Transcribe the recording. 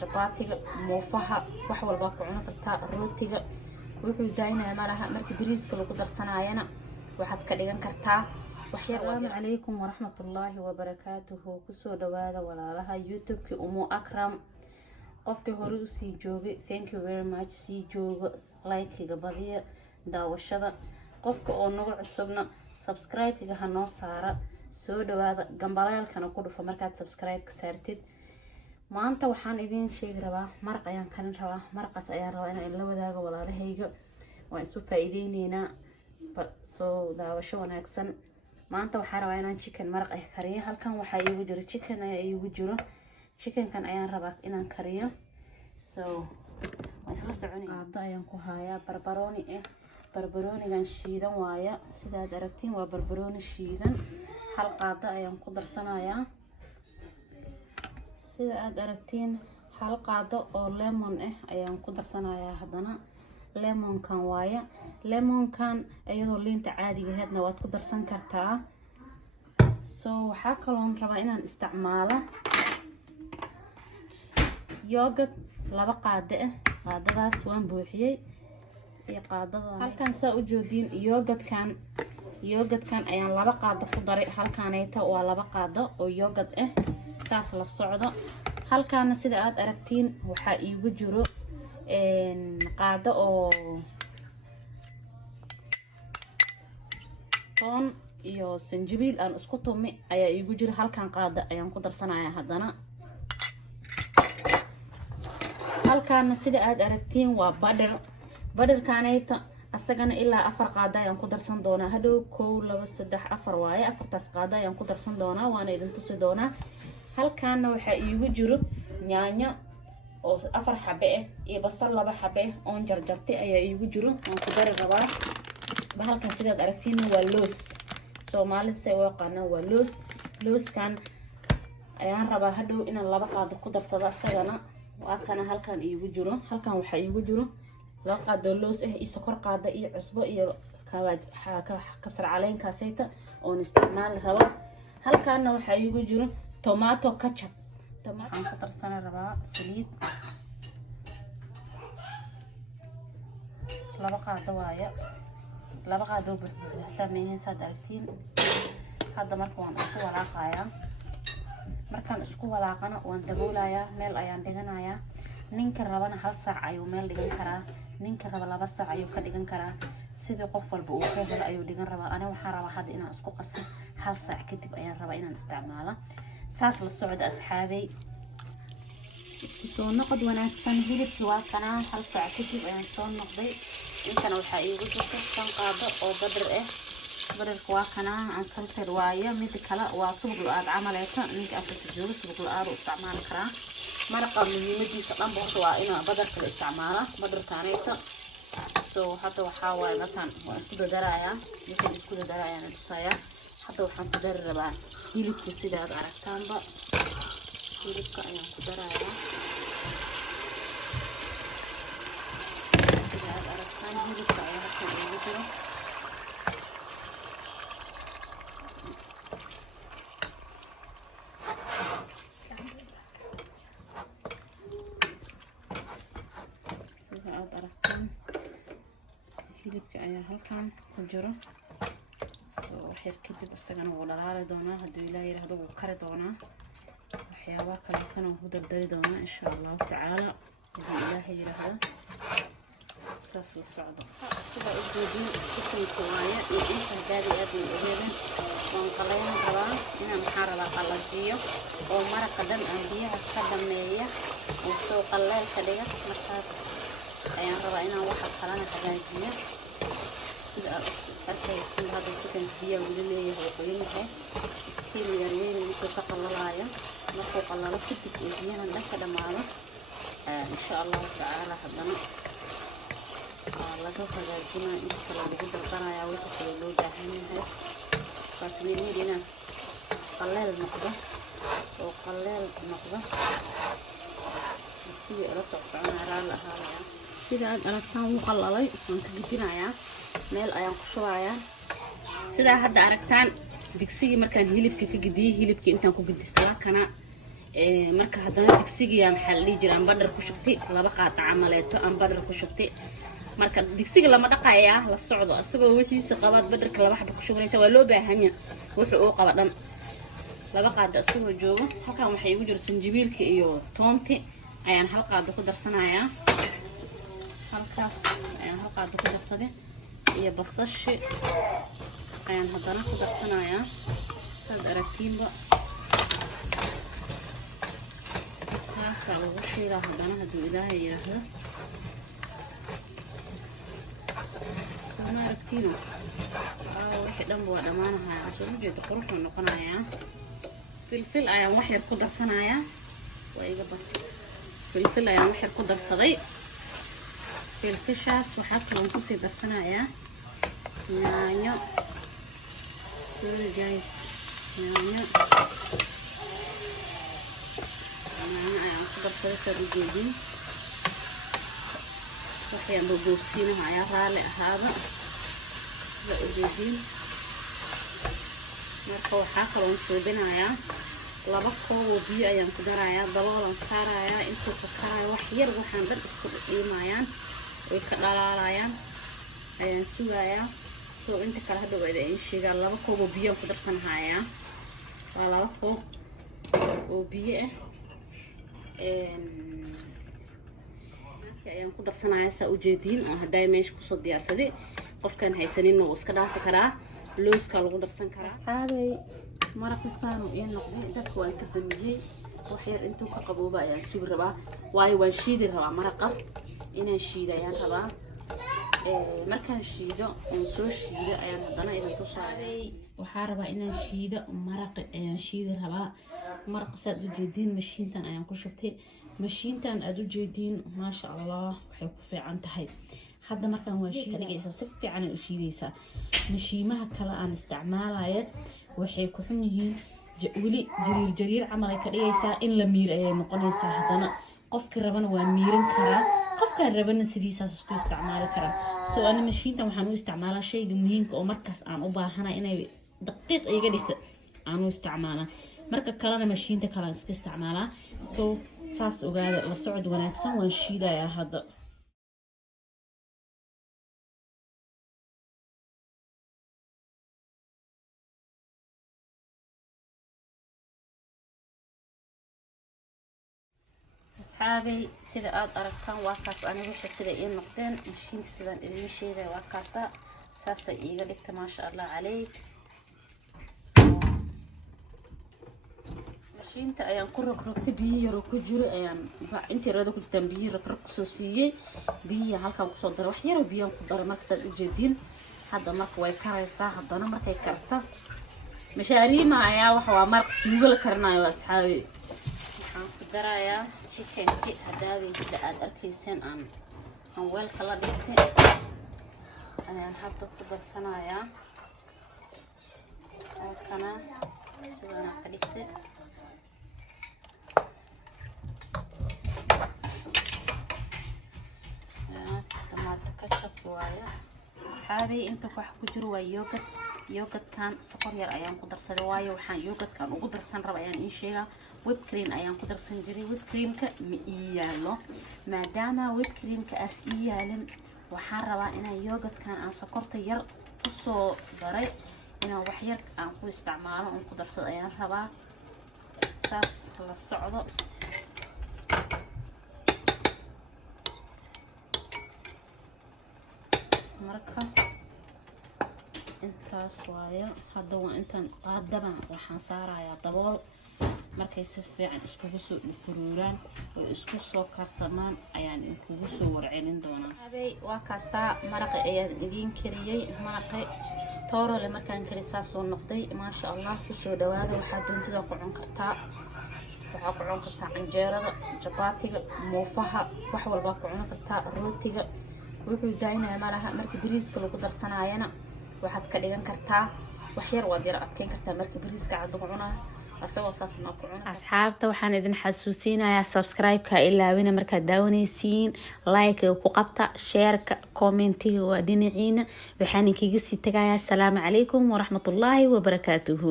jabaatiga muufaha wax walba ku cuni kartaa rootiga wuxuu zaynaya malaha markii bariiska lagu darsanayana waxaad ka dhigan kartaa Assalamu alaykum wa rahmatullahi wa barakatuhu kusoo dhawaada walaalaha youtube-ki Umu Akram qofkii hore u sii joogay thank you very much sii jooga like-ga badiya daawashada qofka oo nagu cusubna subscribe-ga ha noo saara soo dhawaada gambaleelkana ku dhufo markaad subscribe ka saartid maanta waxaan idin sheegi rabaa maraq ayaan karin rabaa maraqaas ayaan rabaa inaan la wadaago walaalahayga waan isu faa'iideyneynaa soo daawasho wanaagsan maanta waxaan rabaa inaan chicken maraq ay kariyo halkan waxa iigu jiro chicken ayaa iigu jiro chickenkan ayaan rabaa inaan kariyo so waan isla soconay qaado ayaan ku hayaa barbarooni barbaroonigan shiidan waaya sidaad aragtiin waa barbarooni shiidan hal qaado ayaan ku darsanayaa sida aad aragtiin hal qaado oo lemon ayaan ku darsanayaa hadana lemonkan waaya lemonkan ayadoo liinta caadiga ahaydna waad ku darsan kartaa so waxa kaloon rabaa inaan isticmaalo yogurt laba qaado qaadadaas waan buuxiyay iyo qaadada halkan saa u joogin yogurtkan ayaan laba qaado ku daray halkaanayta waa laba qaado oo yogurt saas la socdo halkaana sida aad aragtiin waxa iigu jiro qaado oo toon iyo sanjabiil aan isku tumay ayaa iigu jiro halkan qaado ayaan ku darsanayaa hadana halkaana sida aad aragtiin waa butter-kaanayta asagana ilaa 4 qaado ayaan ku darsan doonaa hadhow 1 2 3 4 waaye afartaas qaado ayaan ku darsan doonaa waana idin tusi doonaa halkaana waxa iigu jiro yaanyo oo 4 xabe iyo basal 2 xabe oo jarjartay ayaa iigu jiro waan ku dari rabaa bahalkan sidaad aragtiin waa loos Soomaalida way yaqaanaan waa looskan ayaan rabaa hadhow inaan 2 qaado ku darsado asagana waa kana halkan iigu jiro halkan waxa iigu jiro 2 qaado loos iyo sokor qaado iyo cusbo iyo kabsar caleenkaasayta oo isticmaal rabo halkaana waxa iigu jiro tomato ketchup waxaan ku darsan rabaa saliid 2 qaado waaya 2 qaado buuxda meehin saad aragtiin hadda markaan isku walaaqayaa markaan isku walaaqana waan daboolayaa meel ayaan dhiganayaa ninka rabana 1 saac ayuu meel dhigan karaa ninka raba 2 saac ayuu ka dhigan karaa sidii qof walba uu ka helo ayuu dhigan rabaa ana waxaan rabaa hadda inaan isku qaso 1 saac kadib ayaan rabaa inaan isticmaalo saas la socdo asxaabay soo noqod wanaagsan hilibkii waa kana 1 saac kadib ayaan soo noqday intana waxa iigu jirta 5 qaado oo badarka waa kana aan salter waayo mid kale waa subag la-aad camaleeto ninka afka jooga subag la-aad u isticmaali karaa maraqa muhiimadiisa dhan waa inaa badarka la isticmaalo badarkaanayta soo hadda waxa waay markaan waan isku dadarayaa markaan isku dadarayaan tusayaa hadda waxaan ku dari rabaa hilibka sida aad aragtaanba hilibka ayaan ku darayaa sida aad aragtaan hilibka ayaa halkan iigu jiro sida aad aragtaan hilibka ayaa halkan ku jiro waxyar kadib asagana wuu dhalaali doonaa haddii ilaahay yiraahdo wuu kari doonaa waxyaabo kale tan uu dardari doonaa insha Allah taala haddii ilaahay yiraahdo saas la socdo sida u jeedin chicken waaya iyo inta gaadi aad u ogeedan waan qalayn rabaa inaan maxaa rabaa qalajiyo oo maraqa dhan aan biyaha ka dhameeyo oo soo qaleel ka dhiga markaas ayaan rabaa inaan waxa kalena hagaajiyo sida arkaysan hadda chicken biyaha wuu leeyahay qoyinka steam yareen intuu ka qalalayo markuu qalalo kadib biyaha dhanka dhamaado insha Allah taala hadana laga hagaajinaa inta kale lagu dardanayaa wixii kale loo baahan yahay faatimiinaas qaleel noqdo oo qaleel noqdo si la socona raal ahaa sida aad aragtaan wuu qalalay waan ka gidinayaa meel ayaan ku shubayaa sida hadda aragtaan digsiga markaan hilibka ka gidiyay hilibka intaan ku gidistay kana marka haddana digsiga maxaa la dhihi jiray aan badhar ku shubtay 2 qaata camaleeto aan badhar ku shubtay marka digsiga lama dhaqayaa la socdo asagoo wixiisa qabaad badharka 2 xabo ku shubanaysa waa loo baahan yahay wuxuu uu qaba dhan 2 qaada asagoo joogo halkan waxay igu jiro sanjabiilka iyo toonti ayaan 1 qaada ku darsanayaa halkaas ayaan 1 qaada ku darsaday iyo basashi ayaan haddana ku darsanayaa sad aragtiinba taasa lagu shiilaa haddana hadduu ilaahay yiraahdo ma aragtiino wixii dhan waa dhamaanayaa asoo ujeeda quruxuu noqonayaa filfil ayaan wax yar ku darsanayaa waa iga batay filfil ayaan wax yar ku darsaday filfishaas waxaa kaloo kusii darsanayaa yaanyo sorry guys yaanyo ayaan ku darsaday saa ujeedin waxyaan boogsiinayaa raali ahaada sida ujeedin marka waxaa kaloo suubinayaa 2 koob oo biyo ayaan ku darayaa daboolan saarayaa intuu ka karayo wax yar waxaan dhan isku dhiimayaan way ka dhalaalayaan ayaan sugayaa soo inta kala hadhow ay sheegaan 2 koob oo biyo ku darsanayaa waa 2 koob oo biyo ayaan ku darsanayaa saa ujeedin oo haday meesha ku soo diyaarsaday qofkan haysanin oo iska dhaafi karaa looska lagu darsan karaa asxaabay maraqisaan oo noqday dadku waan ka damiyay wax yar intuu ka qabooba ayaan sugi rabaa waayo waan shiidi rabaa maraqa inaan shiidayaan rabaa markaan shiido oo soo shiido ayaan haddana idin tusaaday waxaa rabaa inaan shiido maraqi ayaan shiidi rabaa maraq saad ujeedin mashiintan ayaan ku shubtay mashiintan aad ujeedin maasha Allah waxay ku fiican tahay hadda markaan waa shiid dhigaysa si fiican ay u shiidaysaa mashiimaha kale aan isticmaalayo waxay ku xun yihiin weli jariir camal ay ka dhigaysaa in la miir ay noqonaysaa haddana qofkii rabana waa miiran karaa qofkaan rabana sidiisaas isku isticmaali karaa soo ana mashiintan waxaan u isticmaalaa shayga muhiimka oo markaas aan u baahanahay inay daqiiq iga dhigto aan u isticmaalaa marka kalena mashiinta kale aan iska isticmaalaa soo saas ogaada la socod wanaagsan waan shiidayaa hadda asxaabay sida aad aragtaan waa kaas anigu wixii sida ay noqdeen mashiinka sidaan idin sheegay waa kaasa saasay iiga dhigtay maasha Allah calayk mashiinta ayaan ku rogrogtay biyo yar oo ku jiro ayaan intii reedo ku jirtaan biyo rogrog soo siiyay biyo halkan ku soo daray wax yar oo biyo ku daray markaad u jeedin hadda marka way karaysaa haddana markay karto mashaariima ayaa waxa waa maraq suugo la karinayo asxaabay waxaan ku darayaa chickenki hadaawin sida aad arkayseen aan weelka la dhigtay ayaan hadda ku darsanayaa halkana sidaan ka dhigtay tomato ketchup waaye asxaabay inta wax ku jiro waa yogurtkan soqor yar ayaan ku darsaday waayo waxaan yogurtkan ugu darsan raba ayaan ii sheegaa whipped cream ayaan ku darsan jiray whipped creamka ma ii yaalo maadaama whipped creamka as ii yaalin waxaan rabaa inaan yogurtkan aan sokorta yar ku soo daray inaan wax yar aan ku isticmaalo oo ku darsado ayaan rabaa saas la socdo marka intaas waayo hadda waa intaan qaadaba waxaan saarayaa dabool markay si fiican iskugu soo furuuraan oo isku soo karsamaan ayaan kugu soo warcelin doonaa habay waa kaasa maraq ayaan idin kariyay maraqay toorole markaan karisaa soo noqday maasha Allah ku soo dhawaada waxaad doontida ku cun kartaa waxaa ku cun kartaa canjeerada chapatiga muufaha wax walba ku cun kartaa rootiga wuxuu zaynaa malaha markii bariiska lagu darsanaayana waxaad ka dhigan kartaa wax yar waad yar adkeyn kartaa markii bariiska aad ku cunaa asagoo saas ma ku cunaa asxaabta waxaan idin xasuusinayaa subscribe-ka ilaawina markaad daawanaysiin like ku qabta share-ka commentiga waa dhinaciina waxaan idinkaga sii tagayaa assalaamu calaykum waraxmatullaahi wabarakaatuhu